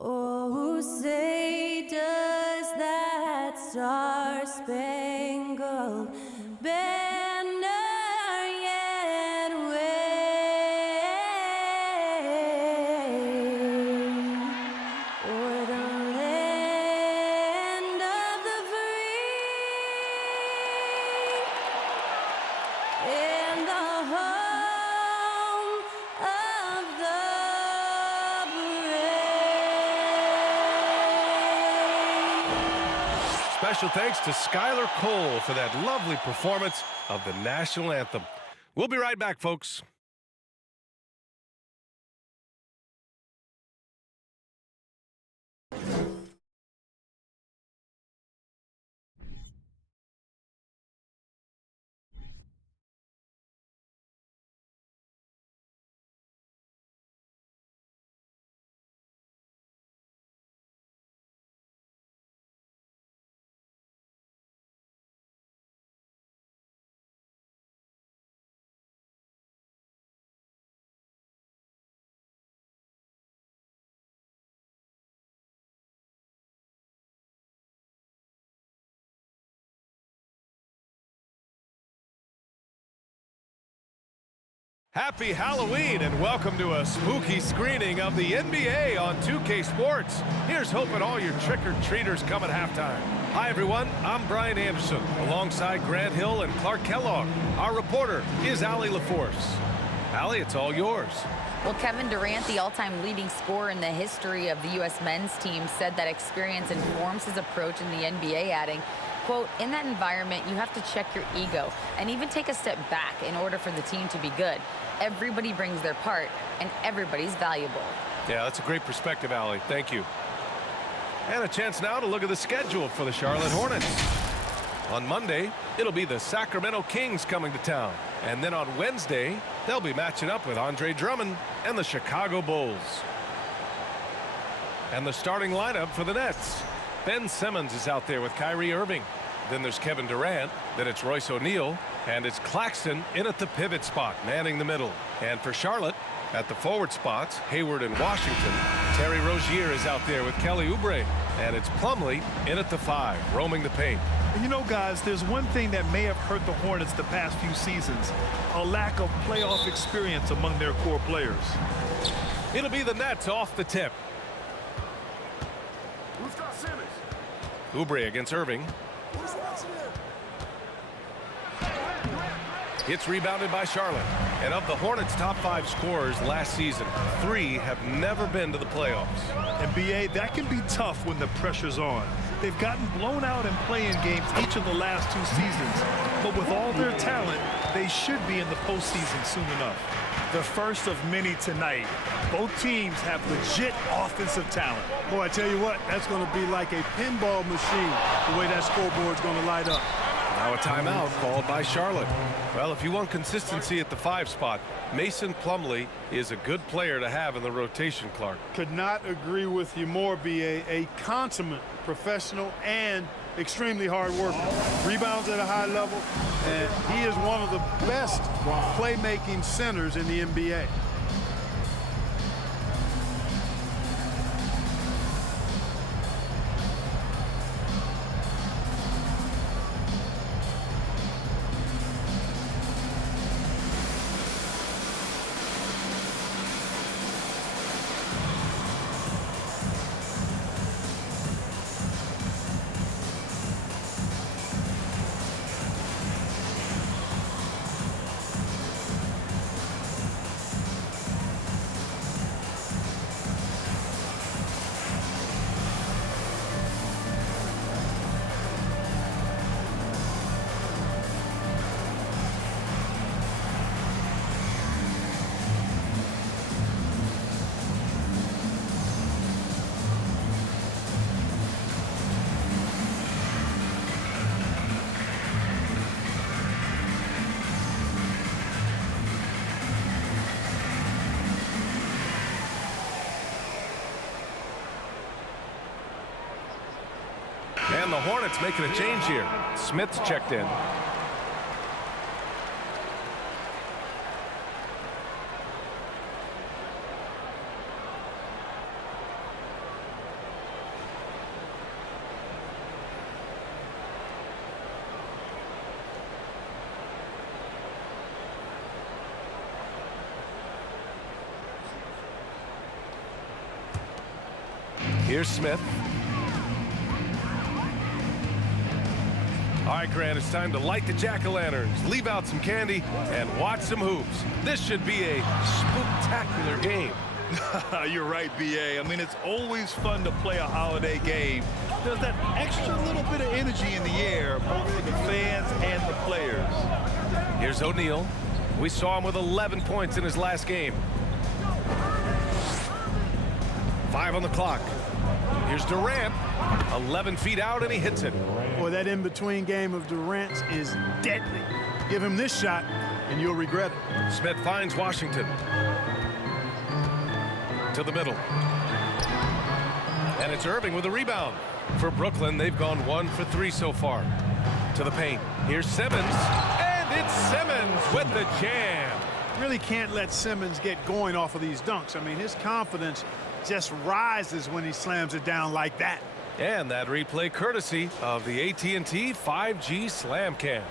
Oh, say does that star-spangled banner yet wave o'er the land of the free and the home of the brave. Special thanks to Skylar Cole for that lovely performance of the national anthem. We'll be right back, folks. Happy Halloween and welcome to a spooky screening of the NBA on 2K Sports. Here's hoping all your trick-or-treaters come at halftime. Hi everyone, I'm Brian Anderson alongside Grant Hill and Clark Kellogg. Our reporter is Allie LaForce. Allie, it's all yours. Well, Kevin Durant, the all-time leading scorer in the history of the U.S. men's team, said that experience informs his approach in the NBA, adding, quote, in that environment, you have to check your ego and even take a step back in order for the team to be good. Everybody brings their part, and everybody's valuable. Yeah, that's a great perspective, Allie. Thank you. And a chance now to look at the schedule for the Charlotte Hornets. On Monday, it'll be the Sacramento Kings coming to town. And then on Wednesday, they'll be matching up with Andre Drummond and the Chicago Bulls. And the starting lineup for the Nets. Ben Simmons is out there with Kyrie Irving. Then there's Kevin Durant. Then it's Royce O'Neal. And it's Claxton in at the pivot spot, manning the middle. And for Charlotte, at the forward spots, Hayward and Washington. Terry Rozier is out there with Kelly Oubre. And it's Plumlee in at the 5, roaming the paint. And you know, guys, there's one thing that may have hurt the Hornets the past few seasons, a lack of playoff experience among their core players. It'll be the Nets off the tip. Who's got Simmons? Oubre against Irving. Who's watching him? It's rebounded by Charlotte. And of the Hornets' top 5 scorers last season, 3 have never been to the playoffs. And BA, that can be tough when the pressure's on. They've gotten blown out in play-in games each of the last 2 seasons. But with all their talent, they should be in the postseason soon enough. The first of many tonight. Both teams have legit offensive talent. Boy, I tell you what, that's going to be like a pinball machine, the way that scoreboard's going to light up. Now a timeout called by Charlotte. Well, if you want consistency at the 5 spot, Mason Plumlee is a good player to have in the rotation, Clark. Could not agree with you more, B.A. A consummate professional and extremely hard worker. Rebounds at a high level, and he is one of the best playmaking centers in the NBA. And the Hornets making a change here. Smith's checked in. Here's Smith. All right, Grant, it's time to light the jack-o'-lanterns, leave out some candy, and watch some hoops. This should be a spectacular game. You're right, B.A. I mean, it's always fun to play a holiday game. There's that extra little bit of energy in the air, both for the fans and the players. Here's O'Neal. We saw him with 11 points in his last game. 5 on the clock. Here's Durant. 11 feet out, and he hits it. Boy, that in-between game of Durant's is deadly. Give him this shot, and you'll regret it. Smith finds Washington. To the middle. And it's Irving with a rebound. For Brooklyn, they've gone 1 for 3 so far. To the paint. Here's Simmons. And it's Simmons with the jam. Really can't let Simmons get going off of these dunks. I mean, his confidence just rises when he slams it down like that. And that replay courtesy of the AT&T 5G Slam Cam.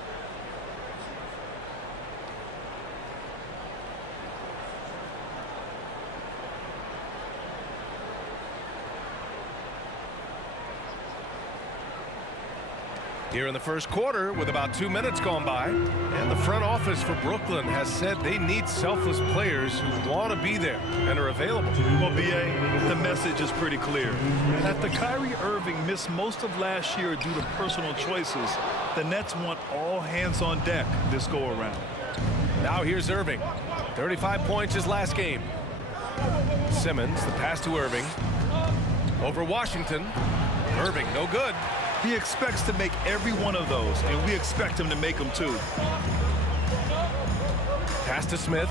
Here in the first quarter with about 2 minutes gone by, and the front office for Brooklyn has said they need selfless players who want to be there and are available. Well, B.A., the message is pretty clear. After Kyrie Irving missed most of last year due to personal choices, the Nets want all hands on deck this go-around. Now here's Irving. 35 points his last game. Simmons, the pass to Irving. Over Washington. Irving, no good. He expects to make every one of those, and we expect him to make them too. Pass to Smith.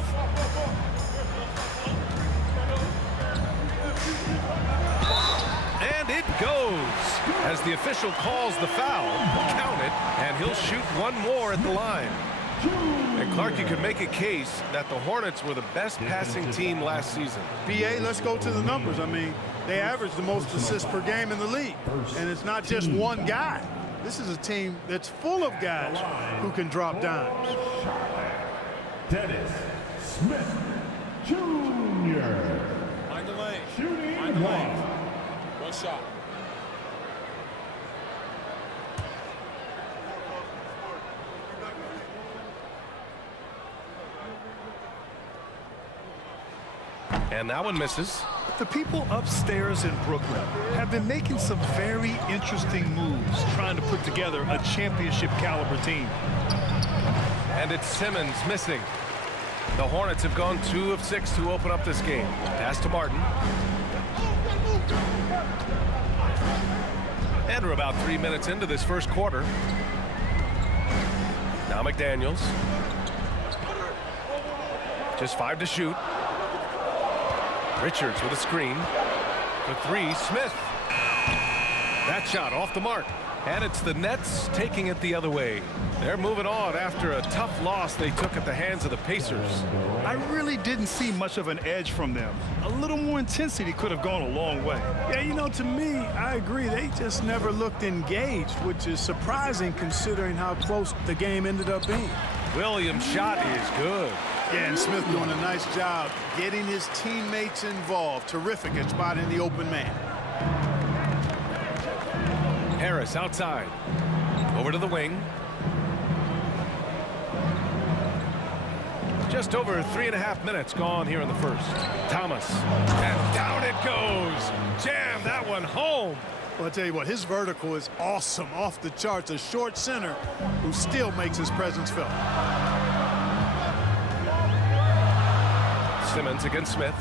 And it goes as the official calls the foul. Count it, and he'll shoot one more at the line. And Clark, you could make a case that the Hornets were the best passing team last season. BA, let's go to the numbers. I mean, they average the most assists per game in the league. And it's not just one guy. This is a team that's full of guys who can drop dimes. Dennis Smith Jr. Find the lane. Shooting Find the lane. One shot. And that one misses. The people upstairs in Brooklyn have been making some very interesting moves trying to put together a championship caliber team. And it's Simmons missing. The Hornets have gone 2 of 6 to open up this game. Pass to Martin. And we're about 3 minutes into this first quarter. Now McDaniels. Just 5 to shoot. Richards with a screen. For 3, Smith. That shot off the mark. And it's the Nets taking it the other way. They're moving on after a tough loss they took at the hands of the Pacers. I really didn't see much of an edge from them. A little more intensity could have gone a long way. Yeah, you know, to me, I agree. They just never looked engaged, which is surprising considering how close the game ended up being. Williams' shot is good. Yeah, and Smith doing a nice job getting his teammates involved. Terrific at spotting the open man. Harris outside. Over to the wing. Just over 3.5 minutes gone here in the first. Thomas. And down it goes. Jam that one home. Well, I'll tell you what, his vertical is awesome, off the charts. A short center who still makes his presence felt. Simmons against Smith.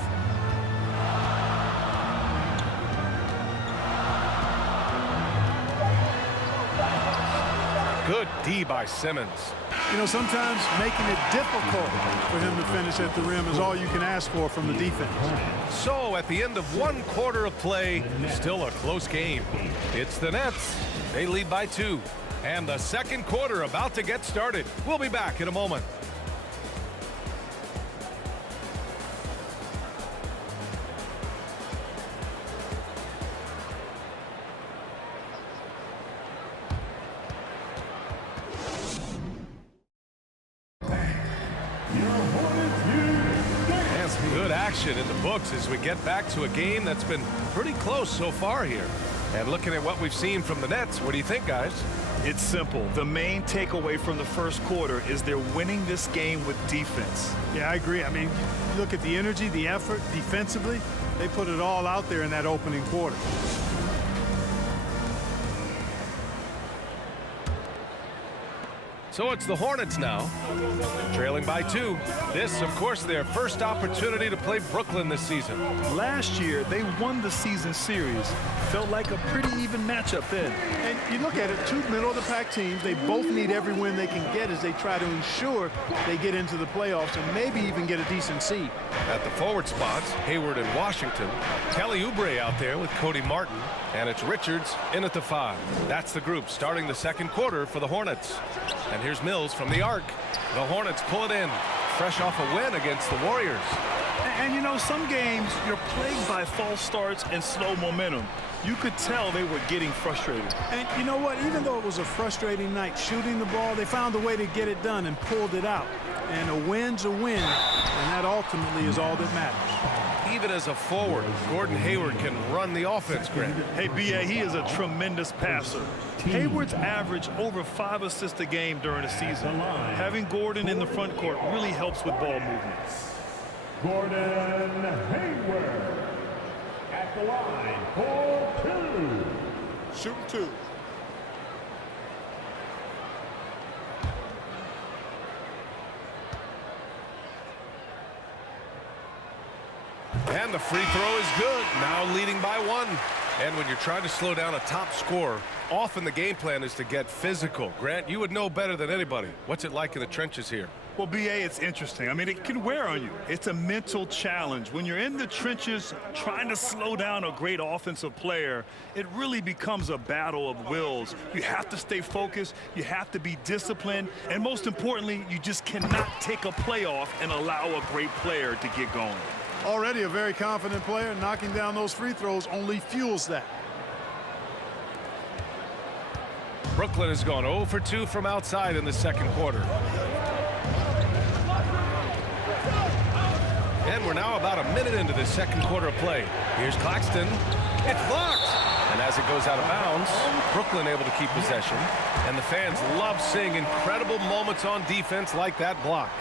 Good D by Simmons. You know, sometimes making it difficult for him to finish at the rim is all you can ask for from the defense. So at the end of 1 quarter of play, still a close game. It's the Nets. They lead by 2. And the second quarter about to get started. We'll be back in a moment. possession in the books as we get back to a game that's been pretty close so far here. And looking at what we've seen from the Nets, what do you think, guys? It's simple. The main takeaway from the first quarter is they're winning this game with defense. Yeah, I agree. I mean, look at the energy, the effort defensively. They put it all out there in that opening quarter. So it's the Hornets now, trailing by 2. This, of course, their first opportunity to play Brooklyn this season. Last year, they won the season series. Felt like a pretty even matchup then. And you look at it, two middle-of-the-pack teams, they both need every win they can get as they try to ensure they get into the playoffs and maybe even get a decent seed. At the forward spots, Hayward and Washington. Kelly Oubre out there with Cody Martin. And it's Richards in at the 5. That's the group starting the second quarter for the Hornets. And here's Mills from the arc. The Hornets pull it in, fresh off a win against the Warriors. And you know, some games you're plagued by false starts and slow momentum. You could tell they were getting frustrated. And you know what? Even though it was a frustrating night shooting the ball, they found a way to get it done and pulled it out. And a win's a win, and that ultimately is all that matters. Even as a forward, Gordon Hayward can run the offense, Grant. Hey, B.A., he is a tremendous passer. Hayward's averaged over 5 assists a game during the season. Having Gordon in the front court really helps with ball movement. Gordon Hayward at the line for 2. Shooting 2. And the free throw is good, now leading by 1. And when you're trying to slow down a top scorer, often the game plan is to get physical. Grant, you would know better than anybody. What's it like in the trenches here? Well, B.A., it's interesting. I mean, it can wear on you. It's a mental challenge. When you're in the trenches trying to slow down a great offensive player, it really becomes a battle of wills. You have to stay focused. You have to be disciplined. And most importantly, you just cannot take a play off and allow a great player to get going. Already a very confident player, knocking down those free throws only fuels that. Brooklyn has gone 0 for 2 from outside in the second quarter. And we're now about a minute into the second quarter of play. Here's Claxton. It's blocked. And as it goes out of bounds, Brooklyn able to keep possession. And the fans love seeing incredible moments on defense like that block.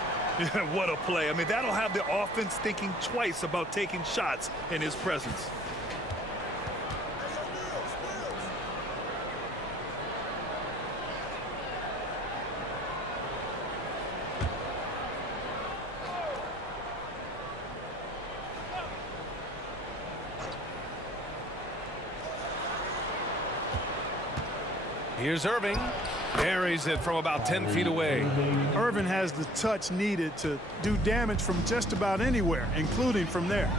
What a play. I mean, that'll have the offense thinking twice about taking shots in his presence. Here's Irving. Buries it from about 10 feet away. Irvin has the touch needed to do damage from just about anywhere, including from there.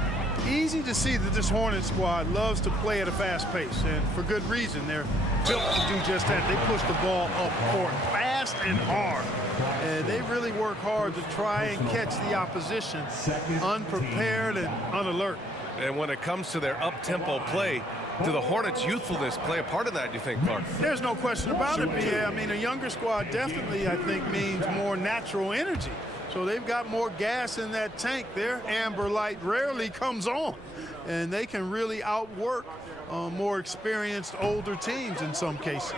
Easy to see that this Hornets squad loves to play at a fast pace, and for good reason. They're built to do just that. They push the ball up court fast and hard. And they really work hard to try and catch the opposition unprepared and unalert. And when it comes to their up-tempo play, do the Hornets' youthfulness play a part in that, you think, Clark? There's no question about it, B.A. I mean, a younger squad definitely, I think, means more natural energy. So they've got more gas in that tank. Their amber light rarely comes on. And they can really outwork more experienced older teams in some cases.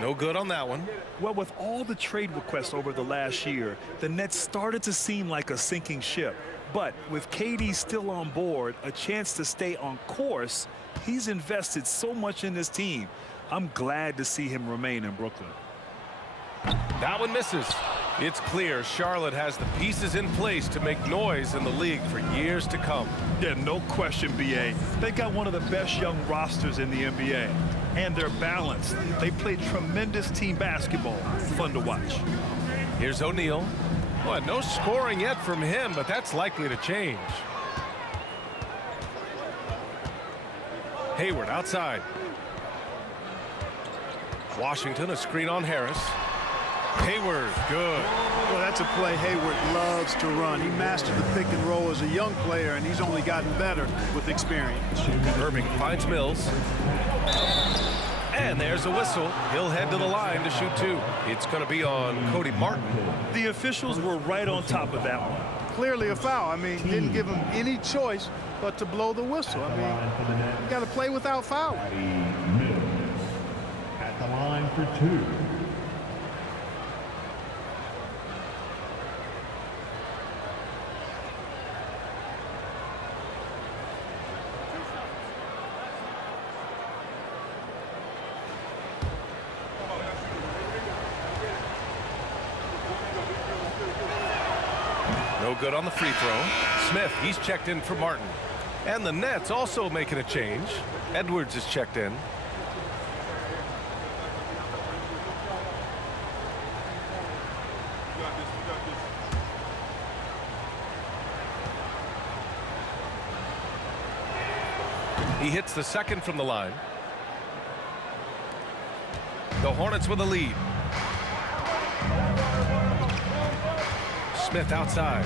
No good on that one. Well, with all the trade requests over the last year, the Nets started to seem like a sinking ship. But with KD still on board, a chance to stay on course, he's invested so much in this team. I'm glad to see him remain in Brooklyn. That one misses. It's clear Charlotte has the pieces in place to make noise in the league for years to come. Yeah, no question, B.A. They got one of the best young rosters in the NBA. And they're balanced. They play tremendous team basketball. Fun to watch. Here's O'Neal. Well, no scoring yet from him, but that's likely to change. Hayward outside. Washington, a screen on Harris. Hayward, good. Well, that's a play Hayward loves to run. He mastered the pick and roll as a young player, and he's only gotten better with experience. Irving finds Mills. And there's a whistle. He'll head to the line to shoot 2. It's going to be on Cody Martin. The officials were right on top of that one. clearly a foul. I mean, didn't give him any choice but to blow the whistle. I mean, you got to play without fouling. At the line for 2. No good on the free throw. Smith, he's checked in for Martin. And the Nets also making a change. Edwards is checked in. He hits the second from the line. The Hornets with a lead. Smith outside.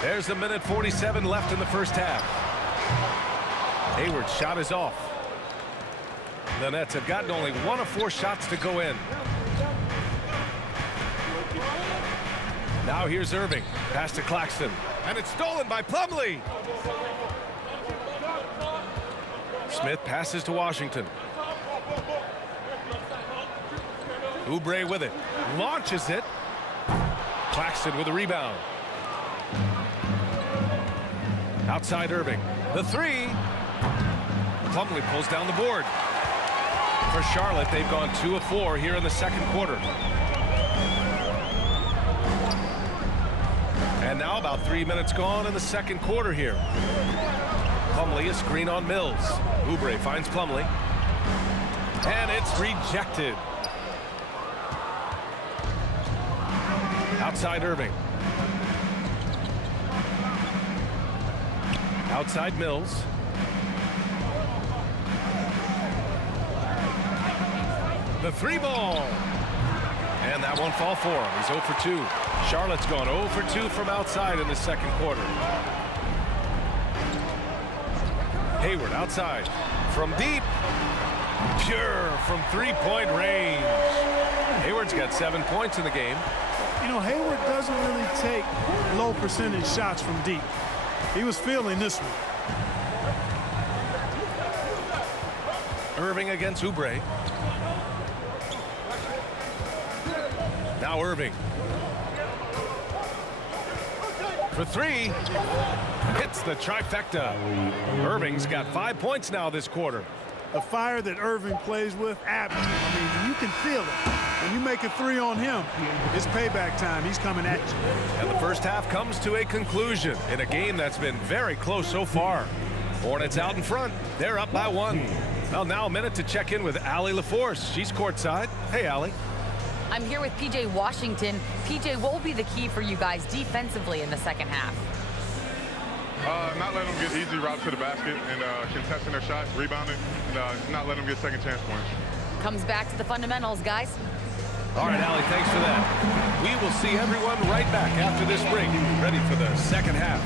There's 1:47 left in the first half. Hayward's shot is off. The Nets have gotten only 1 of 4 shots to go in. Now here's Irving. Pass to Claxton. And it's stolen by Plumlee. Smith passes to Washington. Oubre with it. Launches it. Claxton with a rebound. Outside Irving. The 3. Plumlee pulls down the board. For Charlotte, they've gone 2 of 4 here in the second quarter. And now about 3 minutes gone in the second quarter here. Plumlee, a screen on Mills. Oubre finds Plumlee. And it's rejected. Outside Irving. Outside Mills. The 3 ball. And that won't fall for him. He's 0 for 2. Charlotte's gone 0 for 2 from outside in the second quarter. Hayward outside. From deep. Pure from 3-point range. Hayward's got 7 points in the game. You know, Hayward doesn't really take low percentage shots from deep. He was feeling this one. Irving against Oubre. Now Irving. For 3. Hits the trifecta. Irving's got 5 points now this quarter. The fire that Irving plays with, I mean, you can feel it. When you make a 3 on him, it's payback time. He's coming at you. And the first half comes to a conclusion in a game that's been very close so far. Hornets out in front. They're up by 1. Well, now a minute to check in with Allie LaForce. She's courtside. Hey, Allie. I'm here with PJ Washington. PJ, what will be the key for you guys defensively in the second half? Not letting them get easy routes to the basket and contesting their shots, rebounding, and not letting them get second chance points. Comes back to the fundamentals, guys. All right, Allie, thanks for that. We will see everyone right back after this break, ready for the second half.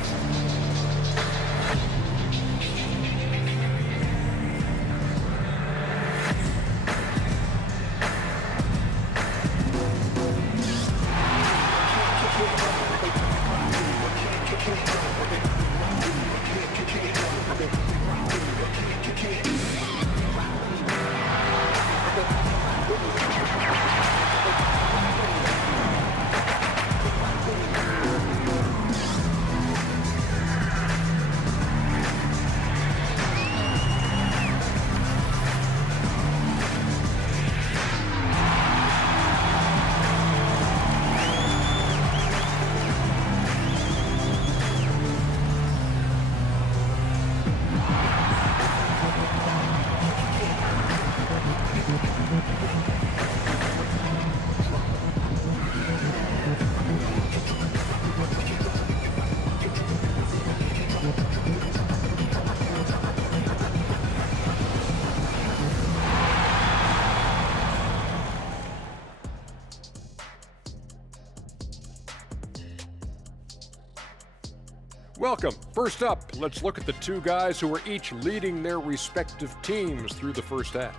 Welcome. First up, let's look at the 2 guys who are each leading their respective teams through the first half.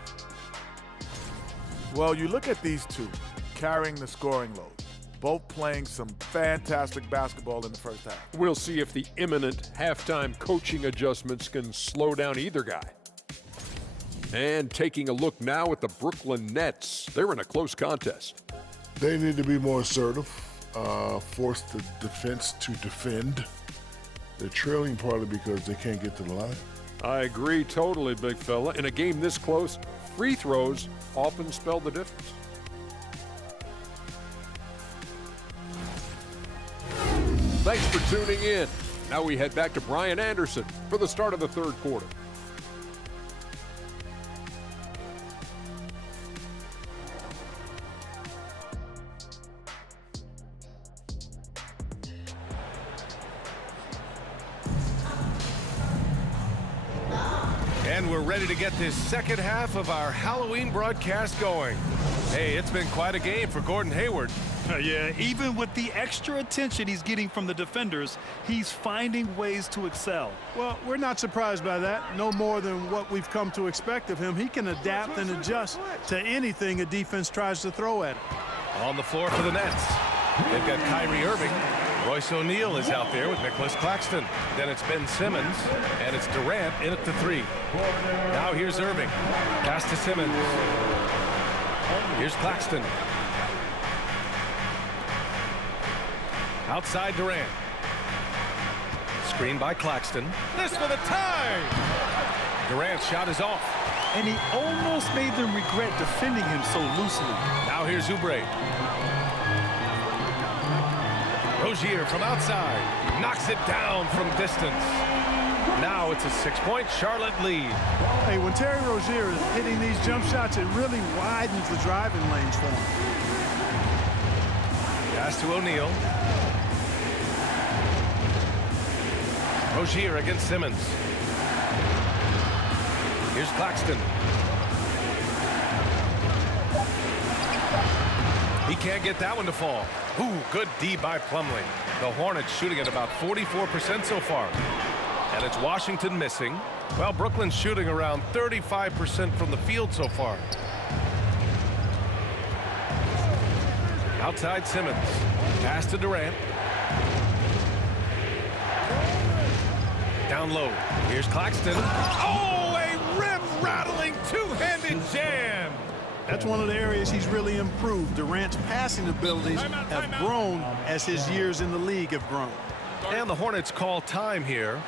Well, you look at these 2 carrying the scoring load. both playing some fantastic basketball in the first half. We'll see if the imminent halftime coaching adjustments can slow down either guy. And taking a look now at the Brooklyn Nets. They're in a close contest. They need to be more assertive, force the defense to defend. They're trailing partly because they can't get to the line. I agree totally, big fella. In a game this close, free throws often spell the difference. Thanks for tuning in. Now we head back to Brian Anderson for the start of the third quarter. And we're ready to get this second half of our Halloween broadcast going. Hey, it's been quite a game for Gordon Hayward. Yeah, even with the extra attention he's getting from the defenders, he's finding ways to excel. Well, we're not surprised by that. No more than what we've come to expect of him. He can adapt and adjust to anything a defense tries to throw at him. On the floor for the Nets, they've got Kyrie Irving. Royce O'Neal is out there with Nicholas Claxton. Then it's Ben Simmons, and it's Durant in at the three. Now here's Irving. Pass to Simmons. Here's Claxton. Outside Durant. Screen by Claxton. This for the tie! Durant's shot is off. And he almost made them regret defending him so loosely. Now here's Oubre. Rozier from outside. Knocks it down from distance. Now it's a 6-point Charlotte lead. Hey, when Terry Rozier is hitting these jump shots, it really widens the driving lanes for him. Pass to O'Neal. Rozier against Simmons. Here's Claxton. He can't get that one to fall. Ooh, good D by Plumlee. The Hornets shooting at about 44% so far. And it's Washington missing. Well, Brooklyn's shooting around 35% from the field so far. Outside Simmons. Pass to Durant. Down low. Here's Claxton. Oh, a rim-rattling two-handed jam. That's one of the areas he's really improved. Durant's passing abilities have grown as his years in the league have grown. And the Hornets call time here.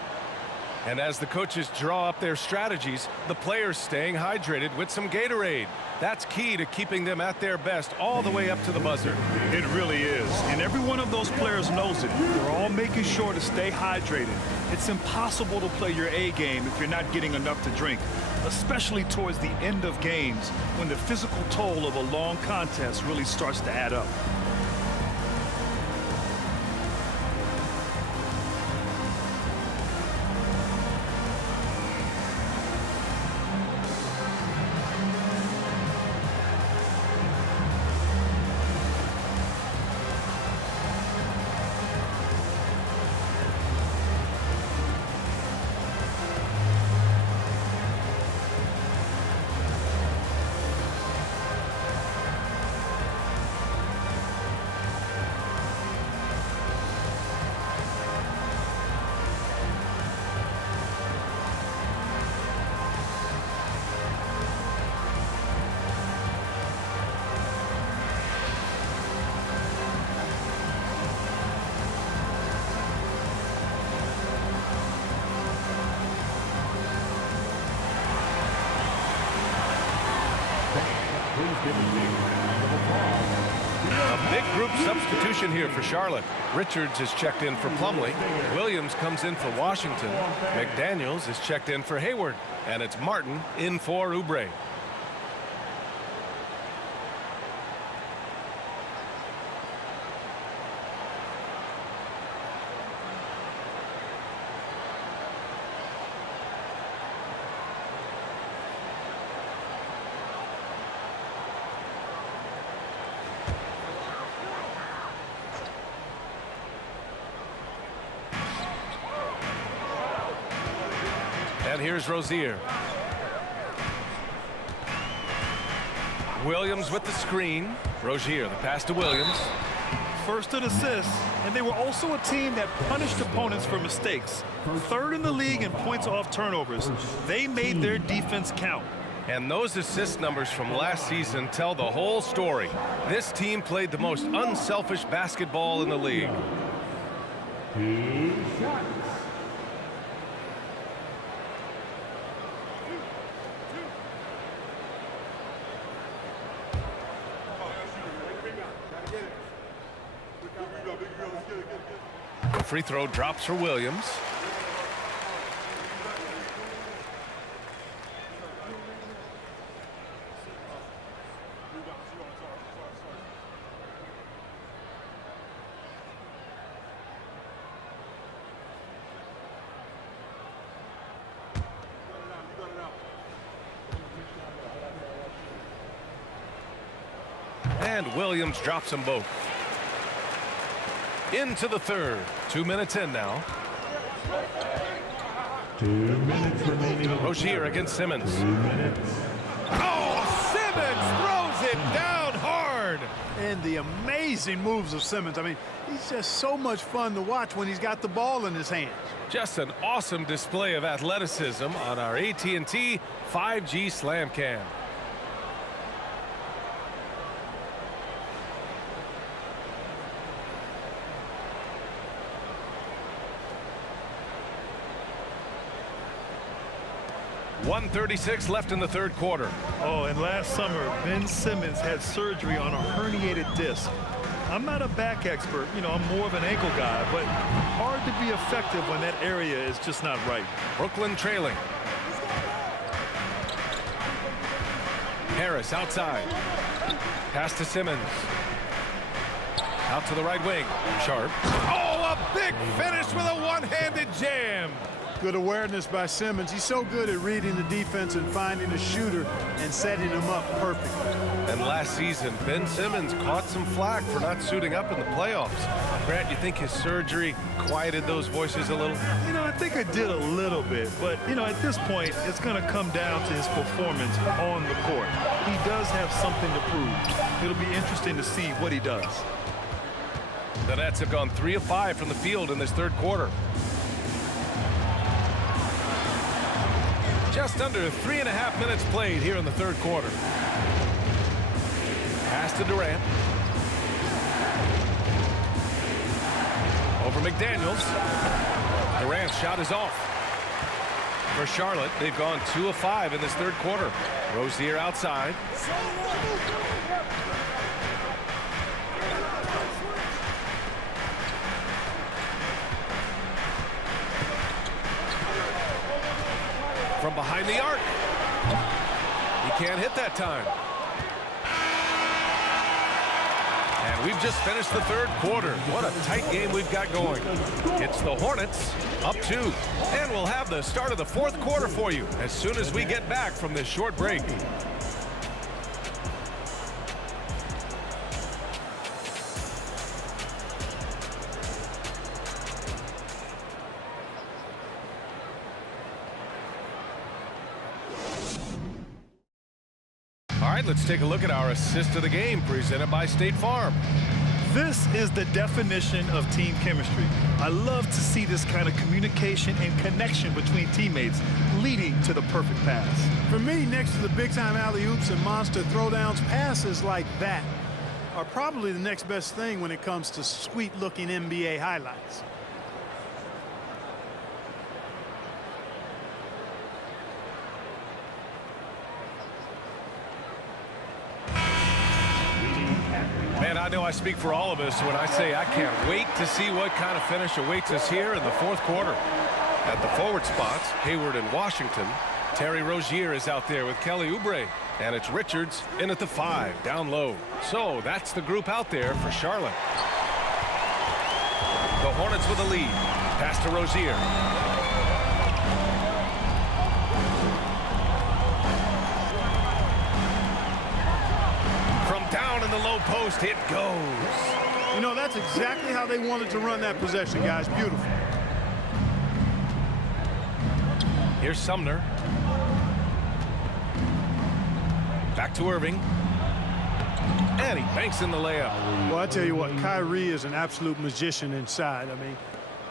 And as the coaches draw up their strategies, the players staying hydrated with some Gatorade. That's key to keeping them at their best all the way up to the buzzer. It really is. And every one of those players knows it. They're all making sure to stay hydrated. It's impossible to play your A game if you're not getting enough to drink, especially towards the end of games when the physical toll of a long contest really starts to add up. A big group substitution here for Charlotte. Richards is checked in for Plumlee. Williams comes in for Washington. McDaniels is checked in for Hayward. And it's Martin in for Oubre. And here's Rozier. Williams with the screen. Rozier, the pass to Williams. first in assists, and they were also a team that punished opponents for mistakes. Third in the league in points off turnovers. They made their defense count. And those assist numbers from last season tell the whole story. This team played the most unselfish basketball in the league. The free throw drops for Williams. And Williams drops them both. Into the third. 2 minutes in now. 2 minutes remaining. Rozier against Simmons. 2 minutes. Oh, Simmons throws it down hard. And the amazing moves of Simmons. I mean, he's just so much fun to watch when he's got the ball in his hands. Just an awesome display of athleticism on our AT&T 5G Slam Cam. .136 left in the third quarter. Oh, and last summer, Ben Simmons had surgery on a herniated disc. I'm not a back expert, you know, I'm more of an ankle guy, but hard to be effective when that area is just not right. Brooklyn trailing. Harris outside. Pass to Simmons. Out to the right wing. Sharp. Oh, a big finish with a one-handed jam. Good awareness by Simmons. He's so good at reading the defense and finding a shooter and setting him up perfectly. And last season, Ben Simmons caught some flack for not suiting up in the playoffs. Grant, you think his surgery quieted those voices a little? You know, I think I did a little bit, but, you know, at this point, it's going to come down to his performance on the court. He does have something to prove. It'll be interesting to see what he does. The Nets have gone 3 of 5 from the field in this third quarter. Just under 3.5 minutes played here in the third quarter. Pass to Durant. Over McDaniels. Durant's shot is off. For Charlotte, they've gone 2 of 5 in this third quarter. Rozier outside. From behind the arc. He can't hit that time. And we've just finished the third quarter. What a tight game we've got going. It's the Hornets up 2. And we'll have the start of the fourth quarter for you as soon as we get back from this short break. All right, let's take a look at our assist of the game presented by State Farm. This is the definition of team chemistry. I love to see this kind of communication and connection between teammates leading to the perfect pass. For me, next to the big-time alley-oops and monster throwdowns, passes like that are probably the next best thing when it comes to sweet-looking NBA highlights. Man, I know I speak for all of us when I say I can't wait to see what kind of finish awaits us here in the fourth quarter. At the forward spots, Hayward and Washington. Terry Rozier is out there with Kelly Oubre. And it's Richards in at the 5, down low. So that's the group out there for Charlotte. The Hornets with a lead. Pass to Rozier. Down in the low post, it goes. You know, that's exactly how they wanted to run that possession, guys. Beautiful. Here's Sumner. Back to Irving. And he banks in the layup. Well, I tell you what, Kyrie is an absolute magician inside. I mean,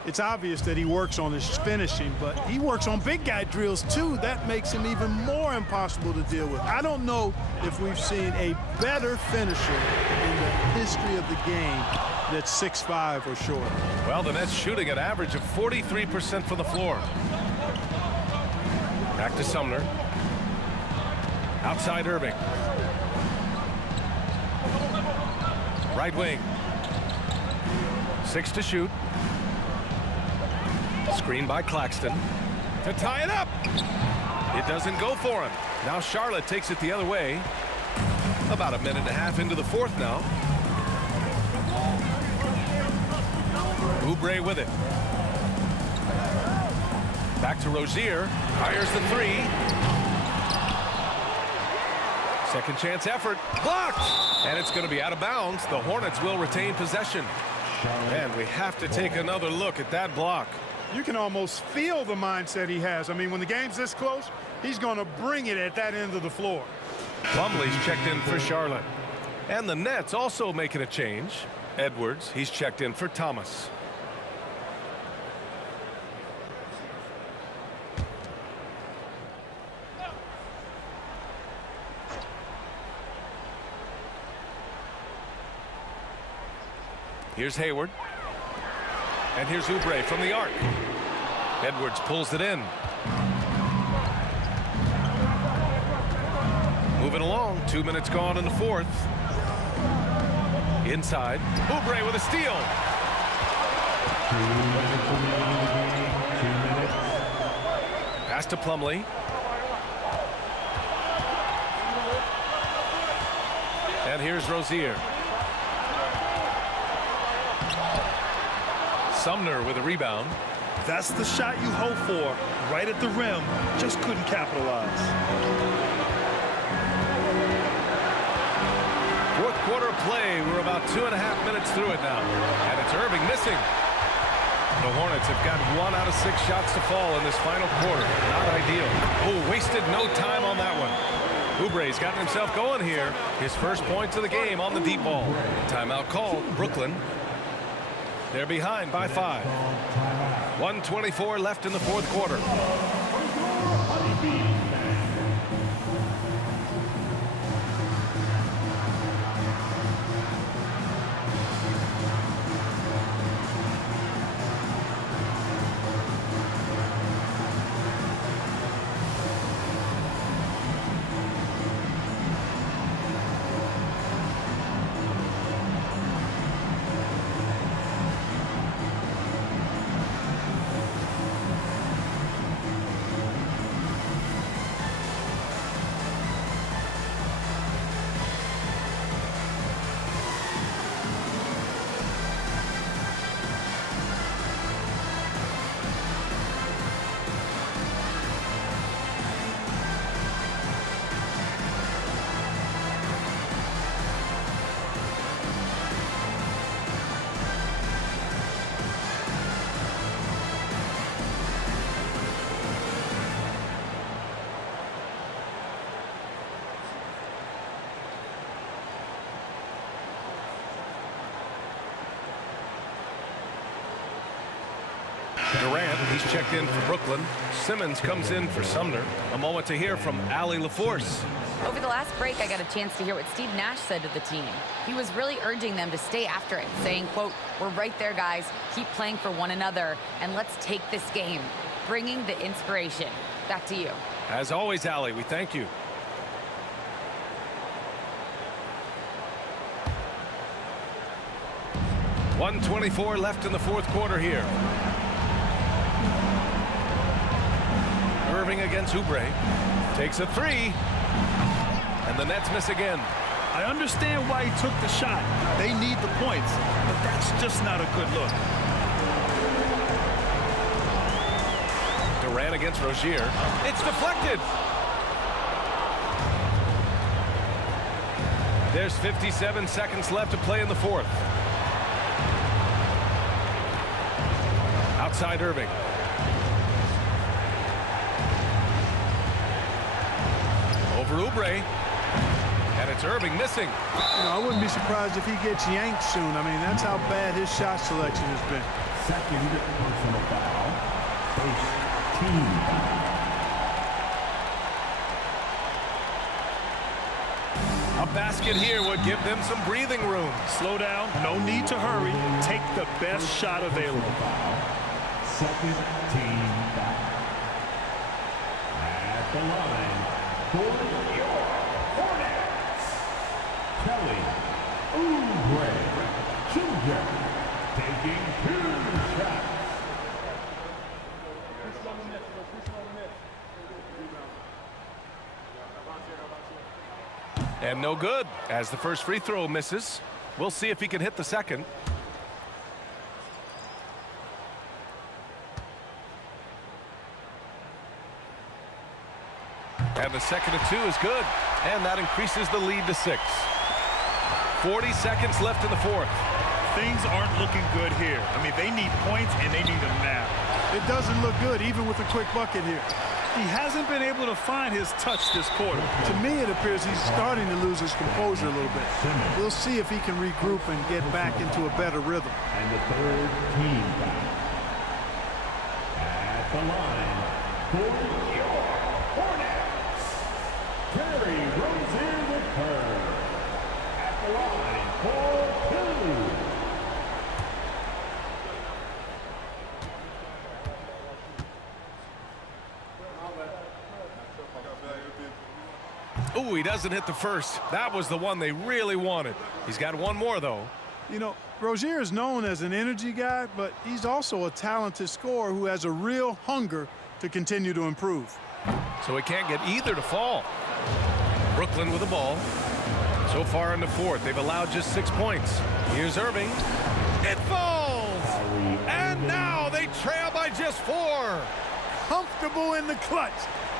it's obvious that he works on his finishing, but he works on big guy drills too. That makes him even more impossible to deal with. I don't know if we've seen a better finisher in the history of the game that's 6'5" or shorter. Well, the Nets shooting an average of 43% from the floor. Back to Sumner. Outside Irving. Right wing. 6 to shoot. Screen by Claxton to tie it up. It doesn't go for him. Now Charlotte takes it the other way. About a minute and a half into the fourth now. Oubre with it. Back to Rozier. Fires the three. Second chance effort. Blocked. And it's going to be out of bounds. The Hornets will retain possession. And we have to take another look at that block. You can almost feel the mindset he has. I mean, when the game's this close, he's going to bring it at that end of the floor. Plumlee's checked in for Charlotte. And the Nets also making a change. Edwards, he's checked in for Thomas. Here's Hayward. And here's Oubre from the arc. Edwards pulls it in. Moving along. 2 minutes gone in the fourth. Inside. Oubre with a steal. 2 minutes remaining. 2 minutes. Pass to Plumlee. And here's Rozier. Sumner with a rebound. That's the shot you hope for. Right at the rim. Just couldn't capitalize. Fourth quarter of play. We're about 2.5 minutes through it now. And it's Irving missing. The Hornets have got 1 out of 6 shots to fall in this final quarter. Not ideal. Oh, wasted no time on that one. Oubre's gotten himself going here. His first points of the game on the deep ball. Timeout called. Brooklyn. They're behind by 5. 1:24 left in the fourth quarter. Durant, he's checked in for Brooklyn. Simmons comes in for Sumner. A moment to hear from Allie LaForce. Over the last break, I got a chance to hear what Steve Nash said to the team. He was really urging them to stay after it, saying, quote, "We're right there, guys. Keep playing for one another, and let's take this game." Bringing the inspiration. Back to you. As always, Allie, we thank you. .124 left in the fourth quarter here. Irving against Oubre. Takes a three. And the Nets miss again. I understand why he took the shot. They need the points, but that's just not a good look. Durant against Rozier. It's deflected. There's 57 seconds left to play in the fourth. Outside Irving. Over Oubre. And it's Irving missing. You know, I wouldn't be surprised if he gets yanked soon. I mean, that's how bad his shot selection has been. Second personal foul. First team foul. A basket here would give them some breathing room. Slow down. No need to hurry. Take the best shot available. Second team foul. At the line for your Hornets, Kelly Oubre Jr. taking 2 shots. And no good, as the first free throw misses. We'll see if he can hit the second. And the second of 2 is good. And that increases the lead to 6. 40 seconds left in the fourth. Things aren't looking good here. I mean, they need points, and they need them now. It doesn't look good, even with a quick bucket here. He hasn't been able to find his touch this quarter. To me, it appears he's starting to lose his composure a little bit. We'll see if he can regroup and get back into a better rhythm. And the third team foul. At the line for your Hornets, Terry Rozier III. At the line for 2. Ooh, he doesn't hit the first. That was the one they really wanted. He's got one more, though. You know, Rozier is known as an energy guy, but he's also a talented scorer who has a real hunger to continue to improve. So he can't get either to fall. Brooklyn with the ball. So far in the fourth, they've allowed just 6 points. Here's Irving. It falls! And now they trail by just 4. Comfortable in the clutch.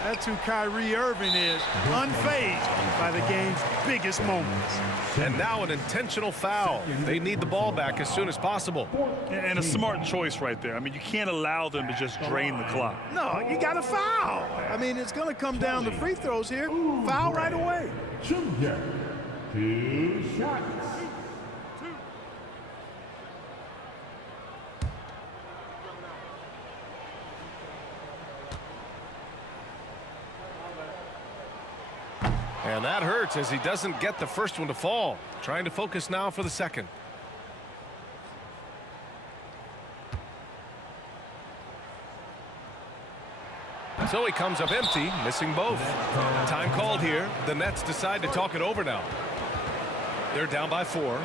That's who Kyrie Irving is, unfazed by the game's biggest moments. And now an intentional foul. They need the ball back as soon as possible. And a smart choice right there. I mean, you can't allow them to just drain the clock. No, you got to foul. I mean, it's going to come down to free throws here. Foul right away. Junior, 2 shots. And that hurts as he doesn't get the first one to fall. Trying to focus now for the second. So he comes up empty, missing both. Time called here. The Nets decide to talk it over now. They're down by 4.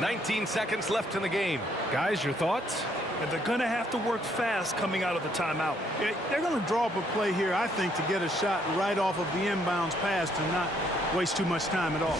19 seconds left in the game. Guys, your thoughts? And they're going to have to work fast coming out of the timeout. They're going to draw up a play here, I think, to get a shot right off of the inbounds pass and not waste too much time at all.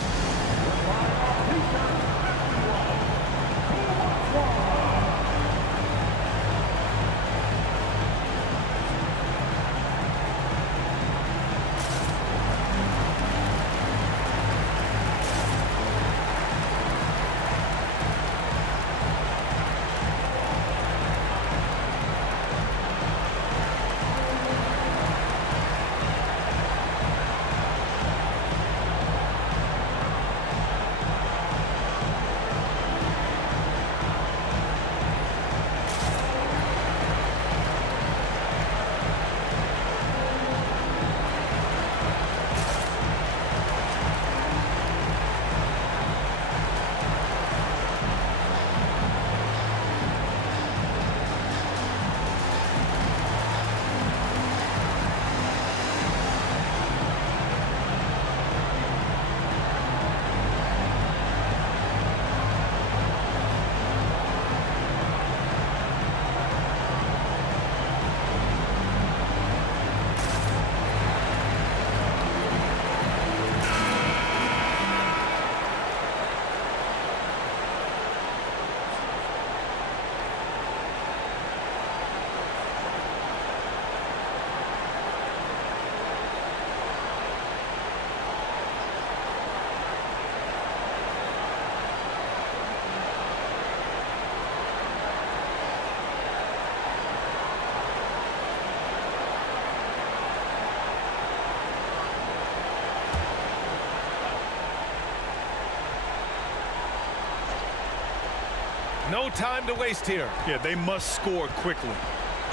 No time to waste here. Yeah, they must score quickly.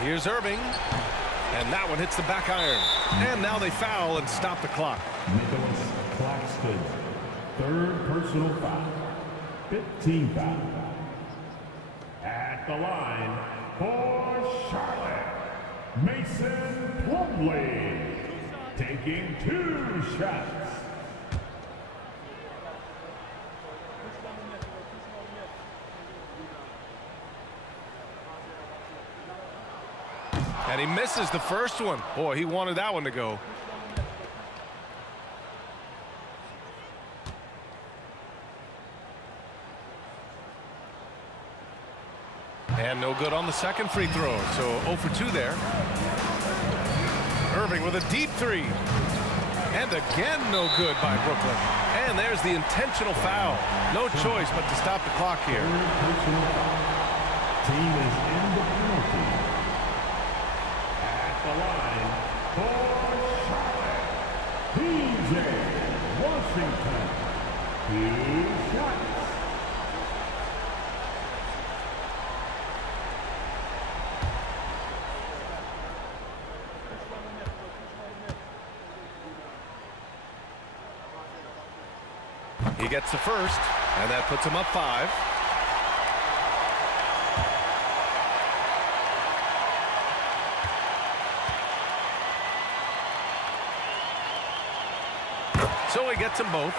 Here's Irving. And that one hits the back iron. And now they foul and stop the clock. Nicholas Claxton, third personal foul. 15 foul. At the line for Charlotte, Mason Plumlee, taking 2 shots. And he misses the first one. Boy, he wanted that one to go. And no good on the second free throw. So 0 for 2 there. Irving with a deep 3. And again, no good by Brooklyn. And there's the intentional foul. No choice but to stop the clock here. Team is in the penalty. At the line for Charlotte, P.J. Washington, 2 shots. He gets the first, and that puts him up 5. So he gets them both,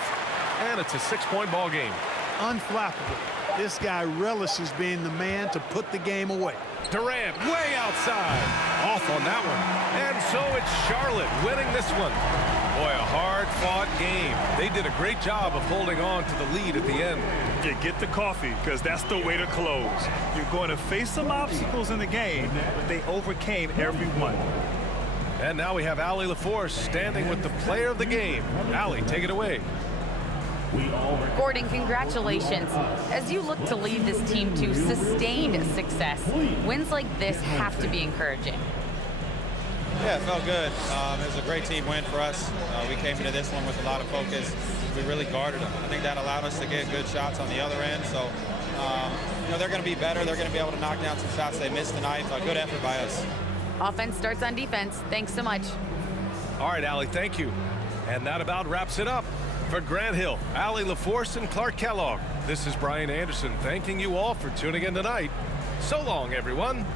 and it's a 6-point ball game. Unflappable. This guy relishes being the man to put the game away. Durant way outside. Off on that one. And so it's Charlotte winning this one. Boy, a hard-fought game. They did a great job of holding on to the lead at the end. Yeah, get the coffee, because that's the way to close. You're going to face some obstacles in the game, but they overcame every one. And now we have Allie LaForce standing with the player of the game. Allie, take it away. Gordon, congratulations. As you look to lead this team to sustained success, wins like this have to be encouraging. Yeah, it felt good. It was a great team win for us. We came into this one with a lot of focus. We really guarded them. I think that allowed us to get good shots on the other end. So, they're going to be better. They're going to be able to knock down some shots they missed tonight. Good effort by us. Offense starts on defense. Thanks so much. All right, Allie, thank you. And that about wraps it up. For Grant Hill, Allie LaForce, and Clark Kellogg, this is Brian Anderson thanking you all for tuning in tonight. So long, everyone.